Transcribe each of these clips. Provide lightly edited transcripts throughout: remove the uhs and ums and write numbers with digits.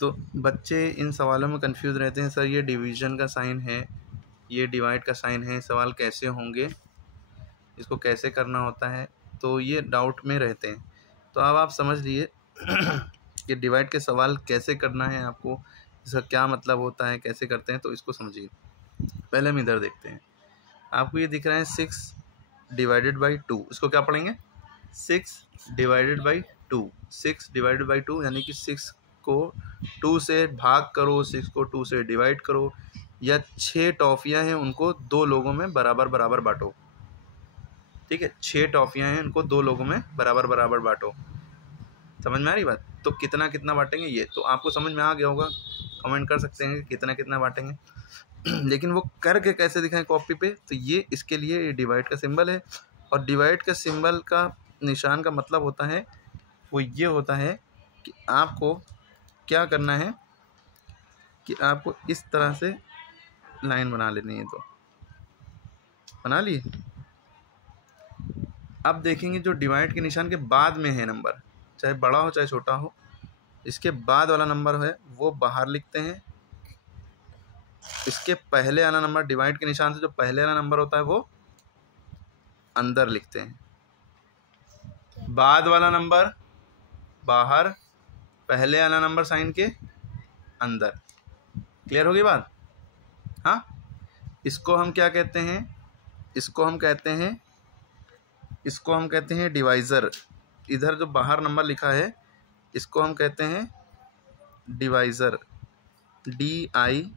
तो बच्चे इन सवालों में कंफ्यूज रहते हैं, सर ये डिवीज़न का साइन है, ये डिवाइड का साइन है, सवाल कैसे होंगे, इसको कैसे करना होता है, तो ये डाउट में रहते हैं। तो अब आप समझ लिए कि डिवाइड के सवाल कैसे करना है, आपको इसका क्या मतलब होता है, कैसे करते हैं, तो इसको समझिए। पहले हम इधर देखते हैं। आपको ये दिख रहा है 6 डिवाइडेड बाई 2, इसको क्या पढ़ेंगे? 6 डिवाइडेड बाई 2, 6 डिवाइडेड बाई 2 यानी कि 6 को 2 से भाग करो, 6 को 2 से डिवाइड करो, या 6 टॉफ़ियाँ हैं उनको 2 लोगों में बराबर बराबर बांटो। ठीक है, 6 टॉफ़ियाँ हैं, उनको 2 लोगों में बराबर बराबर बांटो। समझ में आ रही बात? तो कितना कितना बांटेंगे ये तो आपको समझ में आ गया होगा, कमेंट कर सकते हैं कि कितना कितना बांटेंगे। लेकिन वो करके कैसे दिखाएं कॉपी पे, तो ये इसके लिए ये डिवाइड का सिंबल है, और डिवाइड का सिंबल का निशान का मतलब होता है, वो ये होता है कि आपको क्या करना है कि आपको इस तरह से लाइन बना लेनी है। तो बना ली। अब देखेंगे जो डिवाइड के निशान के बाद में है नंबर, चाहे बड़ा हो चाहे छोटा हो, इसके बाद वाला नंबर है वो बाहर लिखते हैं। इसके पहले वाला नंबर, डिवाइड के निशान से जो पहले वाला नंबर होता है वो अंदर लिखते हैं, बाद वाला नंबर बाहर, पहले वाला नंबर साइन के अंदर। क्लियर होगी बात? हाँ, इसको हम क्या कहते हैं? इसको हम कहते हैं डिवाइज़र। इधर जो बाहर नंबर लिखा है इसको हम कहते हैं डिवाइज़र, DIVISOR,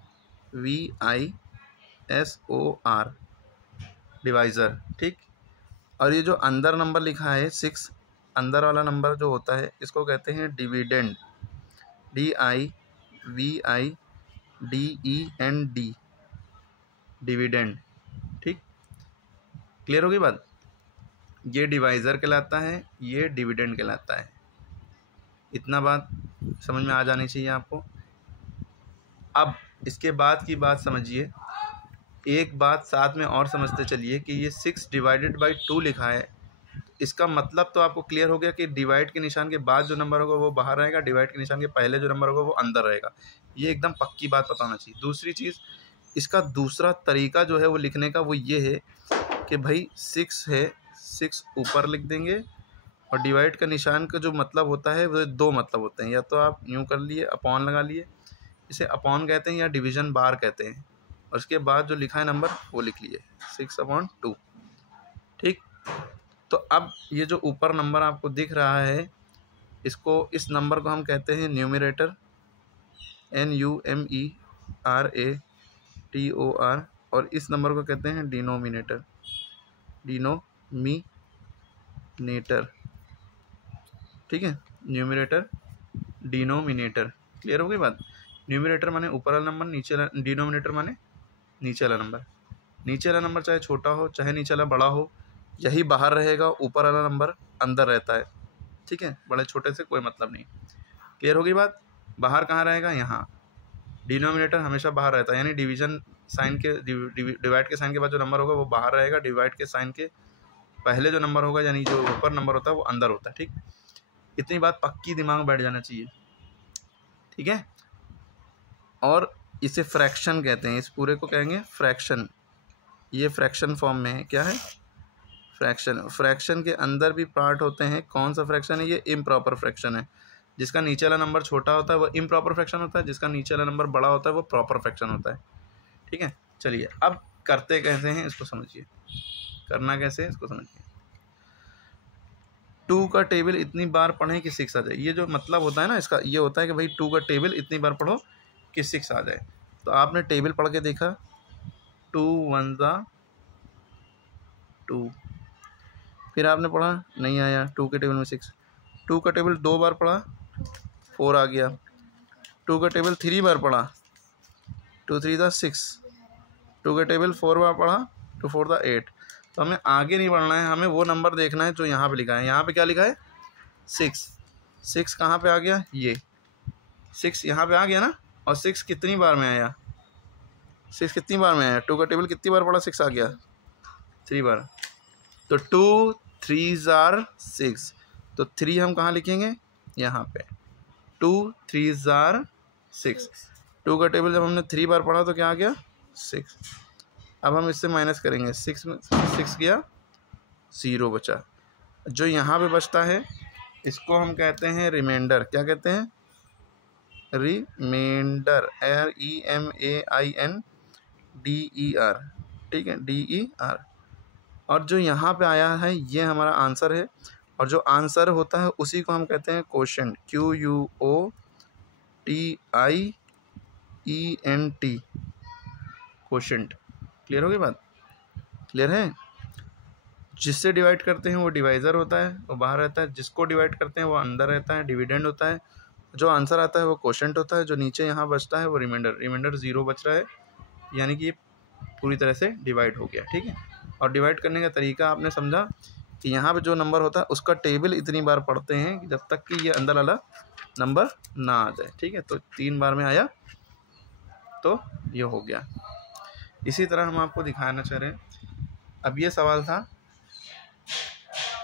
डिवाइज़र। ठीक। और ये जो अंदर नंबर लिखा है 6, अंदर वाला नंबर जो होता है इसको कहते हैं डिविडेंड, DIVIDEND, डिविडेंड। ठीक, क्लियर होगी बात? ये डिवाइज़र कहलाता है, ये डिविडेंड कहलाता है। इतना बात समझ में आ जानी चाहिए आपको। अब इसके बाद की बात समझिए, एक बात साथ में और समझते चलिए कि ये 6 डिवाइडेड बाई 2 लिखा है, इसका मतलब तो आपको क्लियर हो गया कि डिवाइड के निशान के बाद जो नंबर होगा वो बाहर रहेगा, डिवाइड के निशान के पहले जो नंबर होगा वो अंदर रहेगा। ये एकदम पक्की बात पता होना चाहिए। दूसरी चीज़, इसका दूसरा तरीका जो है वो लिखने का वो ये है कि भाई 6 है, 6 ऊपर लिख देंगे, और डिवाइड का निशान का जो मतलब होता है वो 2 मतलब होते हैं। या तो आप यूँ कर लिए, अपॉन लगा लिए, इसे अपॉन कहते हैं या डिवीज़न बार कहते हैं, और उसके बाद जो लिखा है नंबर वो लिख लिए 6/2। ठीक। तो अब ये जो ऊपर नंबर आपको दिख रहा है, इसको, इस नंबर को हम कहते हैं न्यूमरेटर, NUMERATOR, और इस नंबर को कहते हैं डिनोमिनेटर, डिनोमिनेटर। ठीक है, न्यूमरेटर, डिनोमिनेटर। क्लियर हो गई बात? न्यूमरेटर माने ऊपर वाला नंबर, नीचे वाला, डिनोमिनेटर माने नीचे वाला नंबर। नीचे वाला नंबर चाहे छोटा हो चाहे नीचे वाला बड़ा हो, यही बाहर रहेगा, ऊपर वाला नंबर अंदर रहता है। ठीक है, बड़े छोटे से कोई मतलब नहीं। क्लियर होगी बात? बाहर कहाँ रहेगा? यहाँ। डिनोमिनेटर हमेशा बाहर रहता है, यानी डिवीजन साइन के, डिवाइड के साइन के बाद जो नंबर होगा वो बाहर रहेगा, डिवाइड के साइन के पहले जो नंबर होगा यानी जो ऊपर नंबर होता है वो अंदर होता है। ठीक, इतनी बात पक्की दिमाग में बैठ जाना चाहिए। ठीक है, और इसे फ्रैक्शन कहते हैं, इस पूरे को कहेंगे फ्रैक्शन। ये फ्रैक्शन फॉर्म में है। क्या है? फ्रैक्शन। फ्रैक्शन के अंदर भी पार्ट होते हैं। कौन सा फ्रैक्शन है? ये इम्प्रॉपर फ्रैक्शन है। जिसका नीचे वाला नंबर छोटा होता है वो इम्प्रॉपर फ्रैक्शन होता है, जिसका नीचे वाला नंबर बड़ा होता है वो प्रॉपर फ्रैक्शन होता है। ठीक है, चलिए अब करते कैसे हैं इसको समझिए, करना कैसे है इसको समझिए। 2 का टेबल इतनी बार पढ़ें कि 6 आ जाए, ये जो मतलब होता है ना इसका, ये होता है कि भाई 2 का टेबल इतनी बार पढ़ो कि 6 आ जाए। तो आपने टेबल पढ़ के देखा, 2 1 2, फिर आपने पढ़ा नहीं आया 2 के टेबल में 6, 2 का टेबल 2 बार पढ़ा 4 आ गया, 2 का टेबल 3 बार पढ़ा 2 3 6, 2 का टेबल 4 बार पढ़ा 2 4 8। तो हमें आगे नहीं बढ़ना है, हमें वो नंबर देखना है जो यहाँ पे लिखा है। यहाँ पे क्या लिखा है? 6। 6 कहाँ पे आ गया? ये 6 यहाँ पे आ गया ना। और 6 कितनी बार में आया? 6 कितनी बार में आया? 2 का टेबल कितनी बार पढ़ा? 6 आ गया 3 बार। तो 2 3 6, तो 3 हम कहाँ लिखेंगे? यहाँ पे। 2 3 6। 2 का टेबल जब हमने 3 बार पढ़ा तो क्या आ गया 6। अब हम इससे माइनस करेंगे, 6 में 6 गया, 0 बचा। जो यहाँ पे बचता है इसको हम कहते हैं रिमाइंडर। क्या कहते हैं? रिमाइंडर, REMAINDER, ठीक है, DER। और जो यहाँ पे आया है ये हमारा आंसर है, और जो आंसर होता है उसी को हम कहते हैं क्वोशंट, QUOTIENT, क्वोशंट। क्लियर हो गई बात? क्लियर है? जिससे डिवाइड करते हैं वो डिवाइज़र होता है, वो बाहर रहता है। जिसको डिवाइड करते हैं वो अंदर रहता है, डिविडेंड होता है। जो आंसर आता है वो क्वोशंट होता है। जो नीचे यहाँ बचता है वो रिमाइंडर 0 बच रहा है, यानी कि ये पूरी तरह से डिवाइड हो गया। ठीक है, और डिवाइड करने का तरीका आपने समझा कि यहाँ पे जो नंबर होता है उसका टेबल इतनी बार पढ़ते हैं कि जब तक कि ये अंदर वाला नंबर ना आ जाए। ठीक है, तो 3 बार में आया तो ये हो गया। इसी तरह हम आपको दिखाना चाह रहे हैं, अब ये सवाल था।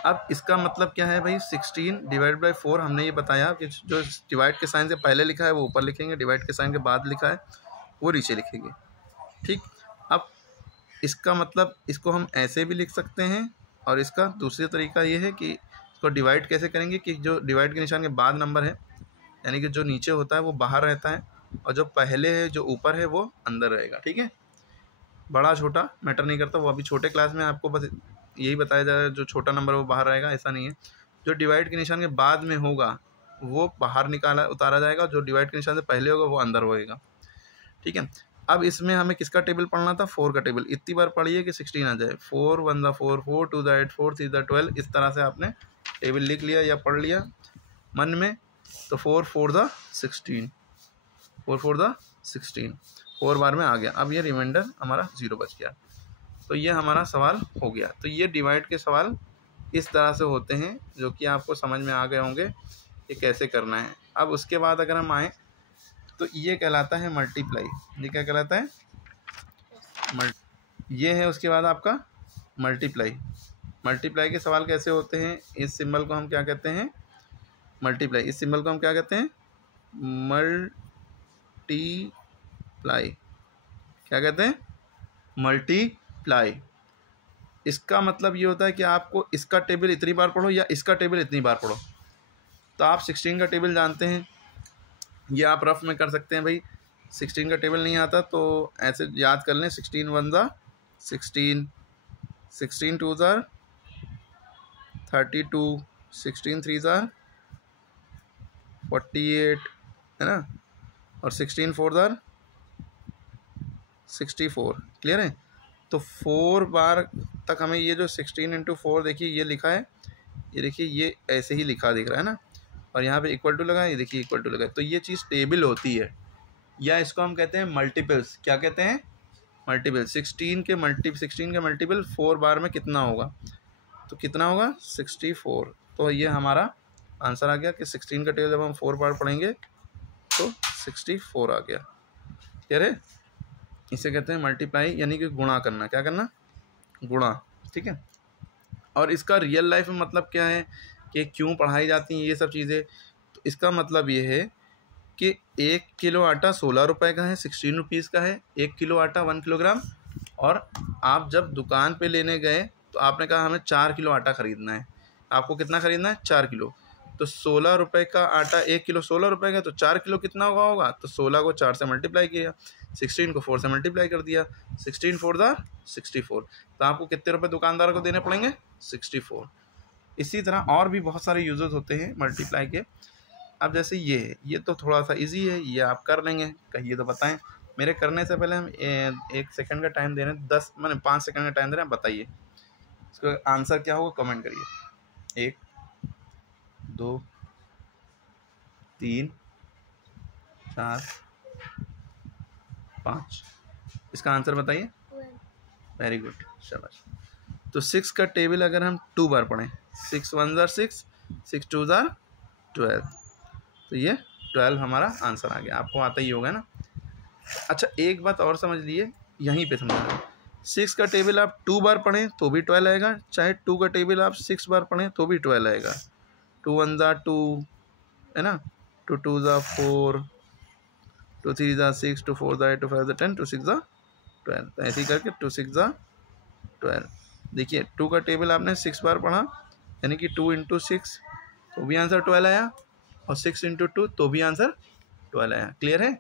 अब इसका मतलब क्या है भाई, 16 डिवाइड बाई 4 हमने ये बताया कि जो डिवाइड के साइन से पहले लिखा है वो ऊपर लिखेंगे, डिवाइड के साइन के बाद लिखा है वो नीचे लिखेंगे। ठीक, अब इसका मतलब इसको हम ऐसे भी लिख सकते हैं, और इसका दूसरी तरीका ये है कि इसको डिवाइड कैसे करेंगे कि जो डिवाइड के निशान के बाद नंबर है, यानी कि जो नीचे होता है वो बाहर रहता है, और जो पहले है जो ऊपर है वो अंदर रहेगा। ठीक है, बड़ा छोटा मैटर नहीं करता, वो अभी छोटे क्लास में आपको बस यही बताया जा रहा है, जो छोटा नंबर वो बाहर रहेगा, ऐसा नहीं है। जो डिवाइड के निशान के बाद में होगा वो बाहर उतारा जाएगा, जो डिवाइड के निशान से पहले होगा वो अंदर होएगा। ठीक है, अब इसमें हमें किसका टेबल पढ़ना था? 4 का टेबल। इतनी बार पढ़िए कि 16 आ जाए। 4 1 दा 4, 4 2 दा 8, 4 3 दा 12। इस तरह से आपने टेबल लिख लिया या पढ़ लिया मन में, तो 4 4 दा 16, 4 4 दा 16, 4 बार में आ गया। अब ये रिमाइंडर हमारा 0 बच गया। तो ये हमारा सवाल हो गया। तो ये डिवाइड के सवाल इस तरह से होते हैं, जो कि आपको समझ में आ गए होंगे ये कैसे करना है। अब उसके बाद अगर हम आएँ तो ये कहलाता है मल्टीप्लाई। ये क्या कहलाता है? ये है उसके बाद आपका मल्टीप्लाई। मल्टीप्लाई के सवाल कैसे होते हैं? इस सिंबल को हम क्या कहते हैं? मल्टीप्लाई। इस सिंबल को हम क्या कहते हैं? मल्टीप्लाई। क्या कहते हैं? मल्टीप्लाई। इसका मतलब ये होता है कि आपको इसका टेबल इतनी बार पढ़ो या इसका टेबल इतनी बार पढ़ो। तो आप 16 का टेबल जानते हैं, ये आप रफ में कर सकते हैं। भाई 16 का टेबल नहीं आता तो ऐसे याद कर लें, 16 1 ज़ा 16, 16 2 ज़ा 32, 16 3 ज़ा 48, है ना, और 16 4 ज़ा 64। क्लियर है? तो 4 बार तक हमें ये जो 16 इंटू 4 देखिए ये लिखा है, ये देखिए ये ऐसे ही लिखा दिख रहा है ना, और यहाँ पे इक्वल टू लगा है, ये देखिए इक्वल टू लगा है। तो ये चीज़ टेबल होती है, या इसको हम कहते हैं मल्टीपल्स। क्या कहते हैं? मल्टीपल। 16 के मल्टीपल 4 बार में कितना होगा? तो कितना होगा? 64। तो ये हमारा आंसर आ गया कि 16 का टेबल जब हम 4 बार पढ़ेंगे तो 64 आ गया। क्लियर है? इसे कहते हैं मल्टीप्लाई, यानी कि गुणा करना। क्या करना? गुणा। ठीक है, और इसका रियल लाइफ में मतलब क्या है कि क्यों पढ़ाई जाती हैं ये सब चीज़ें? तो इसका मतलब ये है कि 1 किलो आटा 16 रुपए का है, 16 रुपीज़ का है 1 किलो आटा, 1 किलोग्राम। और आप जब दुकान पे लेने गए तो आपने कहा हमें 4 किलो आटा ख़रीदना है। आपको कितना ख़रीदना है? 4 किलो। तो 16 रुपये का आटा 1 किलो 16 रुपये का, तो 4 किलो कितना होगा? तो 16 को 4 से मल्टीप्लाई किया, 16 को 4 से मल्टीप्लाई कर दिया, 16 4 दा 64। तो आपको कितने रुपए दुकानदार को देने पड़ेंगे? 64। इसी तरह और भी बहुत सारे यूजेस होते हैं मल्टीप्लाई के। अब जैसे ये तो थोड़ा सा इजी है, ये आप कर लेंगे। कहिए तो बताएं। मेरे करने से पहले हम 1 सेकंड का टाइम दे रहे हैं, 5 सेकंड का टाइम दे रहे हैं। बताइए इसका आंसर क्या होगा, कमेंट करिए। 1 2 3 4 5। इसका आंसर बताइए। वेरी गुड, शाबाश। तो 6 का टेबल अगर हम 2 बार पढ़ें, 6 1 ज़ा 6, 6 2 ज़ा 12, तो ये 12 हमारा आंसर आ गया। आपको आता ही होगा ना। अच्छा, एक बात और समझ लिए, यहीं पे समझ। 6 का टेबल आप 2 बार पढ़ें तो भी 12 आएगा, चाहे 2 का टेबल आप 6 बार पढ़ें तो भी 12 आएगा। 2 1 ज़ा 2, है ना, 2 2 ज़ा 4, 2 3 ज़ा 6, 2 4 ज़ा 8, 2 5 ज़ा 10, 2 6 ज़ा 12। तो ऐसे ही करके 2 6 ज़ा 12। देखिए 2 का टेबल आपने 6 बार पढ़ा, यानी कि 2 इंटू 6 तो भी आंसर 12 आया, और 6 इंटू 2 तो भी आंसर 12 आया। क्लियर है?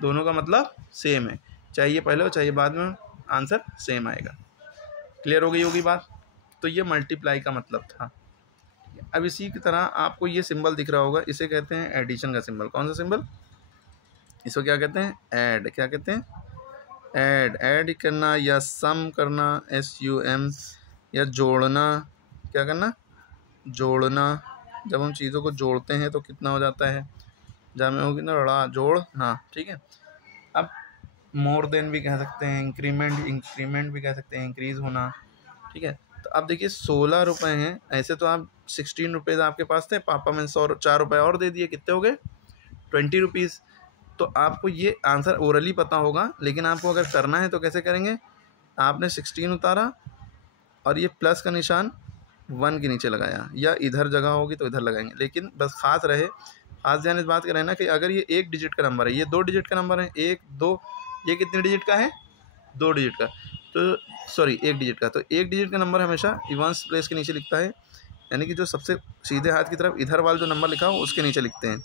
दोनों का मतलब सेम है, चाहिए पहले हो चाहिए बाद में, आंसर सेम आएगा। क्लियर हो गई होगी बात? तो ये मल्टीप्लाई का मतलब था। अब इसी की तरह आपको ये सिंबल दिख रहा होगा, इसे कहते हैं एडिशन का सिंबल। कौन सा सिंबल? इसको क्या कहते हैं? ऐड। क्या कहते हैं? ऐड। ऐड करना या सम करना, SUM, या जोड़ना। क्या करना? जोड़ना। जब हम चीज़ों को जोड़ते हैं तो कितना हो जाता है? जहाँ में होगी ना रड़ा जोड़ना, ठीक है। अब मोर देन भी कह सकते हैं, इंक्रीमेंट भी कह सकते हैं, इंक्रीज होना, ठीक है। तो अब देखिए 16 रुपये हैं, ऐसे तो आप 16 रुपीज़ आपके पास थे, पापा मैंने 4 रुपये और दे दिए, कितने हो गए? 20 रुपीज़। तो आपको ये आंसर ओरली पता होगा, लेकिन आपको अगर करना है तो कैसे करेंगे? आपने 16 उतारा और ये प्लस का निशान 1 के नीचे लगाया, या इधर जगह होगी तो इधर लगाएंगे, लेकिन बस खास रहे, खास ध्यान इस बात का रहना कि अगर ये 1 डिजिट का नंबर है, ये 2 डिजिट का नंबर है, 1 2, ये कितने डिजिट का है? 2 डिजिट का। तो सॉरी 1 डिजिट का। तो 1 डिजिट का नंबर हमेशा इवन्स प्लेस के नीचे लिखता है, यानी कि जो सबसे सीधे हाथ की तरफ इधर वाला जो नंबर लिखा हो उसके नीचे लिखते हैं,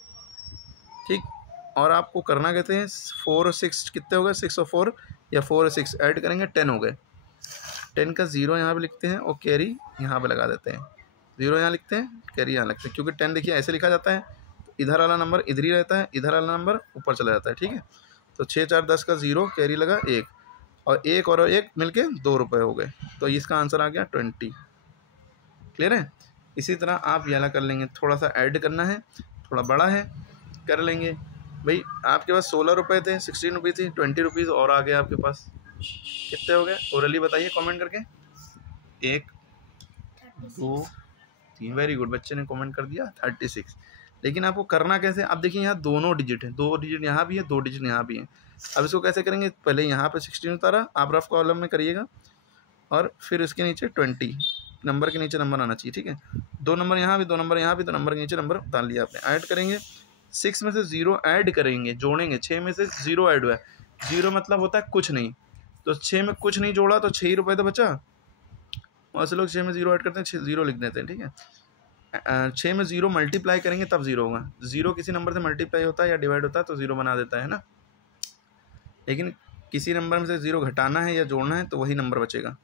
ठीक। और आपको करना कहते हैं 4 और 6 कितने हो गए? 6 और 4, या 4 और 6 ऐड करेंगे 10 हो गए। 10 का 0 यहाँ पे लिखते हैं और कैरी यहाँ पे लगा देते हैं। 0 यहाँ लिखते हैं, कैरी यहाँ लिखते हैं, क्योंकि 10 देखिए ऐसे लिखा जाता है, इधर वाला नंबर इधर ही रहता है, इधर वाला नंबर ऊपर चला जाता है, ठीक है। तो 6 4 10 का 0, कैरी लगा 1, और 1 और 1 मिलके 2 रुपये हो गए। तो इसका आंसर आ गया 20। क्लियर है? इसी तरह आप ये वाला कर लेंगे, थोड़ा सा ऐड करना है, थोड़ा बड़ा है, कर लेंगे। भाई आपके पास 16 रुपये थे, 16 रुपीज़ थी, 20 रुपीज़ और आ गए आपके पास, कितने हो गए? ओरली बताइए कमेंट करके। 1 2 3, वेरी गुड, बच्चे ने कमेंट कर दिया 36। लेकिन आपको करना कैसे? अब देखिए यहाँ दोनों डिजिट हैं, 2 डिजिट यहाँ भी है, 2 डिजिट यहाँ भी है। अब इसको कैसे करेंगे? पहले यहाँ पे 16 उतारा, आप रफ कॉलम में करिएगा, और फिर इसके नीचे 20, नंबर के नीचे नंबर आना चाहिए, ठीक है। 2 नंबर यहाँ भी, 2 नंबर यहाँ भी, तो नंबर के नीचे नंबर डाल लिया आपने। ऐड करेंगे, 6 में से 0 ऐड करेंगे, जोड़ेंगे। 6 में से 0 ऐड हुआ है, 0 मतलब होता है कुछ नहीं, तो 6 में कुछ नहीं जोड़ा तो 6 रुपये तो बचा। वहाँ से लोग 6 में 0 ऐड करते हैं, 6 0 लिख देते हैं, ठीक है। 6 में 0 मल्टीप्लाई करेंगे तब 0 होगा। 0 किसी नंबर से मल्टीप्लाई होता है या डिवाइड होता है तो 0 बना देता है ना, लेकिन किसी नंबर में से 0 घटाना है या जोड़ना है तो वही नंबर बचेगा।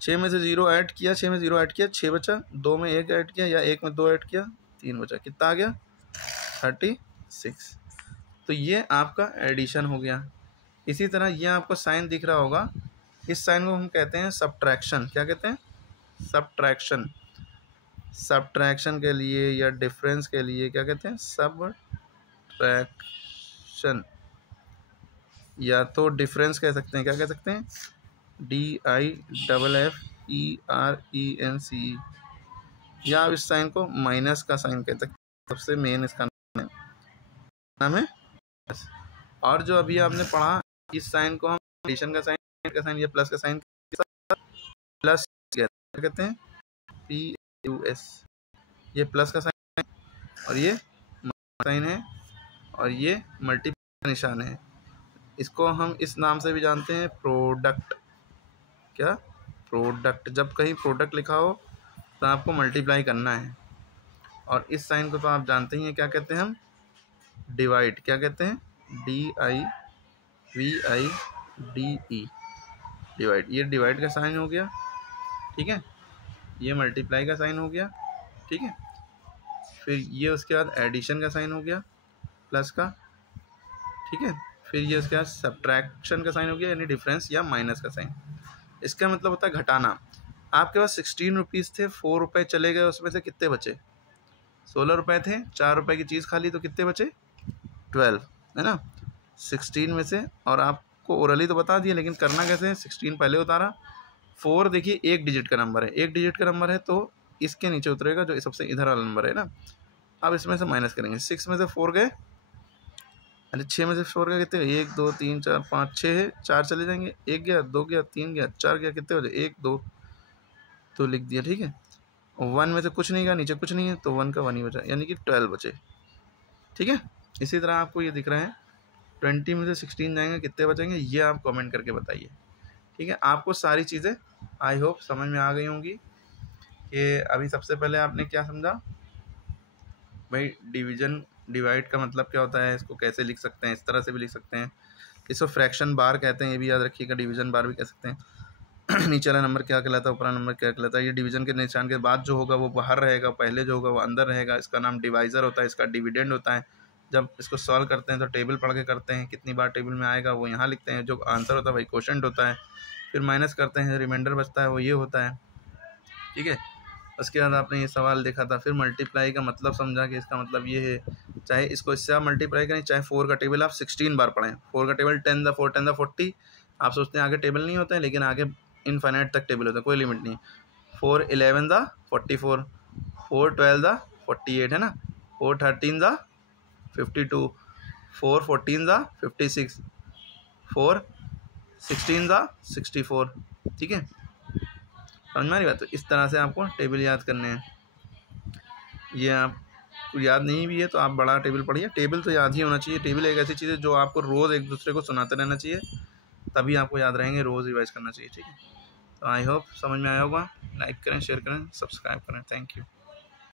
6 में से 0 ऐड किया, 6 में 0 ऐड किया, 6 बचा। 2 में 1 ऐड किया, या 1 में 2 ऐड किया, 3 बचा। कितना आ गया? 36। तो ये आपका एडिशन हो गया। इसी तरह ये आपको साइन दिख रहा होगा, इस साइन को हम कहते हैं सब्ट्रैक्शन। क्या कहते हैं? सब्ट्रैक्शन। सब्ट्रैक्शन के लिए या डिफरेंस के लिए क्या कहते हैं? सब्ट्रैक्शन, या तो डिफरेंस कह सकते हैं। क्या कह सकते हैं? DIFFERENCE, या आप इस साइन को माइनस का साइन कह सकते हैं, सबसे मेन इसका नाम है। और जो अभी आपने पढ़ा, इस साइन को हम एडिशन का साइन या प्लस का साइन, प्लस कहते हैं PLUS, ये प्लस का साइन है और ये साइन है और ये मल्टीप्लाई का निशान है। इसको हम इस नाम से भी जानते हैं, प्रोडक्ट। क्या? प्रोडक्ट। जब कहीं प्रोडक्ट लिखा हो तो आपको मल्टीप्लाई करना है। और इस साइन को तो आप जानते ही हैं, क्या कहते हैं हम? डिवाइड। क्या कहते हैं? DIVIDE, divide. ये डिवाइड का साइन हो गया, ठीक है। ये मल्टीप्लाई का साइन हो गया, ठीक है। फिर ये उसके बाद एडिशन का साइन हो गया, प्लस का, ठीक है। फिर ये उसके बाद सब्ट्रैक्शन का साइन हो गया, यानी डिफरेंस या माइनस का साइन। इसका मतलब होता है घटाना। आपके पास 16 रुपीज़ थे, 4 रुपये चले गए, उसमें से कितने बचे? 16 रुपये थे, 4 रुपये की चीज़ खा ली तो कितने बचे? 12, है ना। 16 में से, और आपको ओरली तो बता दिया, लेकिन करना कैसे है? 16 पहले उतारा। 4 देखिए 1 डिजिट का नंबर है, 1 डिजिट का नंबर है तो इसके नीचे उतरेगा जो सबसे इधर वाला नंबर है ना। अब इसमें से माइनस करेंगे। 6 में से 4 गए, अरे 6 में से 4 गए, कितने? 1 2 3 4 5 6 है, 4 चले जाएंगे, 1 गया, 2 गया, 3 गया, 4 गया, कितने हो जाए? 1 2 तो लिख दिया, ठीक है। 1 में से कुछ नहीं गया, नीचे कुछ नहीं है, तो 1 का 1 ही बचा, यानी कि 12 बचे, ठीक है। इसी तरह आपको ये दिख रहा है 20 में से 16 जाएंगे, कितने बचेंगे ये आप कमेंट करके बताइए। ठीक है, आपको सारी चीज़ें आई होप समझ में आ गई होंगी कि अभी सबसे पहले आपने क्या समझा भाई, डिवाइड का मतलब क्या होता है, इसको कैसे लिख सकते हैं, इस तरह से भी लिख सकते हैं, इसको फ्रैक्शन बार कहते हैं, ये भी याद रखिएगा, डिवीजन बार भी कह सकते हैं। नीचे वाला नंबर क्या कहलाता है, ऊपर वाला नंबर क्या कहलाता है। ये डिवीजन के निशान के बाद जो होगा वो बाहर रहेगा, पहले जो होगा वो अंदर रहेगा, इसका नाम डिवाइज़र होता है, इसका डिविडेंड होता है। जब इसको सॉल्व करते हैं तो टेबल पढ़ के करते हैं, कितनी बार टेबल में आएगा वो यहाँ लिखते हैं, जो आंसर होता है वही क्वोशंट होता है, फिर माइनस करते हैं, रिमाइंडर बचता है वो ये होता है। ठीक है, उसके बाद आपने ये सवाल देखा था, फिर मल्टीप्लाई का मतलब समझा कि इसका मतलब ये है, चाहे इसको इससे आप मल्टीप्लाई करें, चाहे 4 का टेबल आप 16 बार पढ़ें। 4 का टेबल 10 द 4 10 द 40, आप सोचते हैं आगे टेबल नहीं होता है, लेकिन आगे इनफाइनाइट तक टेबल होता है, कोई लिमिट नहीं। 4 11 द 44, 4 12 द 48 है ना, 4 13 द 52, 4 14 द 56, 4 16 द 64। ठीक है, समझ में आ रही बात। तो इस तरह से आपको टेबल याद करने हैं। ये आपको याद नहीं भी है तो आप बड़ा टेबल पढ़िए, टेबल तो याद ही होना चाहिए। टेबल एक ऐसी चीज़ है जो आपको रोज़ एक दूसरे को सुनाते रहना चाहिए, तभी आपको याद रहेंगे, रोज़ रिवाइज करना चाहिए। ठीक है, तो आई होप समझ में आया होगा। लाइक करें, शेयर करें, सब्सक्राइब करें। Thank you.